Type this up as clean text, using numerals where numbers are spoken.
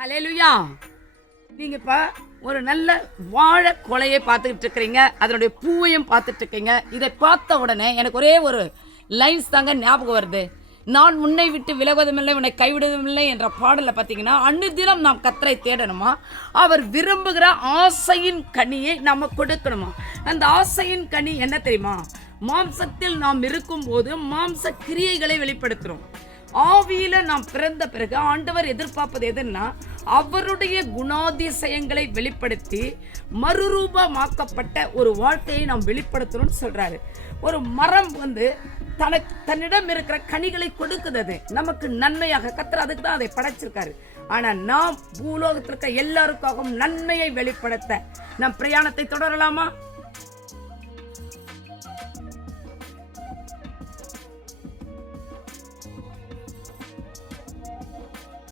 ஹல்லேலூயா. நீங்க இப்ப ஒரு நல்ல வாழை கொலையை பார்த்துக்கிட்டு இருக்கிறீங்க, அதனுடைய பூவையும் பார்த்துட்டு இருக்கீங்க. இதை பார்த்த உடனே எனக்கு ஒரே ஒரு லைன்ஸ் தாங்க ஞாபகம் வருது. நான் உன்னை விட்டு விலகுவதுமில்லை, உன்னை கைவிடுவதுமில்லை என்ற பாடலை பார்த்தீங்கன்னா, அன்னுதினம் நாம் கர்த்தரை தேடணுமா, அவர் விரும்புகிற ஆசையின் கனியை நம்ம கொடுக்கணுமா. அந்த ஆசையின் கனி என்ன தெரியுமா? மாம்சத்தில் நாம் இருக்கும்போது மாம்ச கிரியைகளை வெளிப்படுத்துறோம். ஆவியில நாம் பிறந்த பிறகு ஆண்டவர் எதிர்பார்ப்பது எதுன்னா, அவருடைய குணாதிசயங்களை வெளிப்படுத்தி மறுரூபமாக்கப்பட்ட ஒரு வாழ்க்கையை நாம் வெளிப்படுத்தணும்னு சொல்றாரு. ஒரு மரம் தன்னிடம் இருக்கிற கனிகளை கொடுக்குது, நமக்கு நன்மையாக. கர்த்தர் அதுக்கு தான் அதை படைச்சிருக்காரு. ஆனா நாம் பூலோகத்தில் இருக்க எல்லாருக்காகவும் நன்மையை வெளிப்படுத்த நம் பிரயாணத்தை தொடரலாமா?